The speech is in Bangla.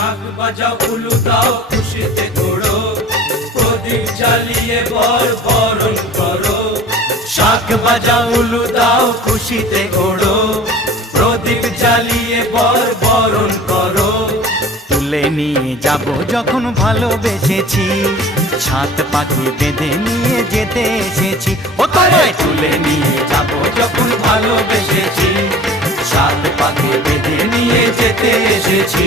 শাঁখ বাজাও উলু দাও খুশিতে ঘোড়ো, প্রদীপ জ্বালিয়ে বরণ করো। শাঁখ বাজাও উলু দাও খুশিতে ঘোড়ো, প্রদীপ জ্বালিয়ে বরণ করো। তুলে নিয়ে যাব যখন ভালোবেসেছি, সাত পাখি বেঁধে নিয়ে যেতে এসেছি। ও তোমায় তুলে নিয়ে যাব যখন ভালোবেসেছি, সাত পাখি বেঁধে নিয়ে যেতে এসেছি।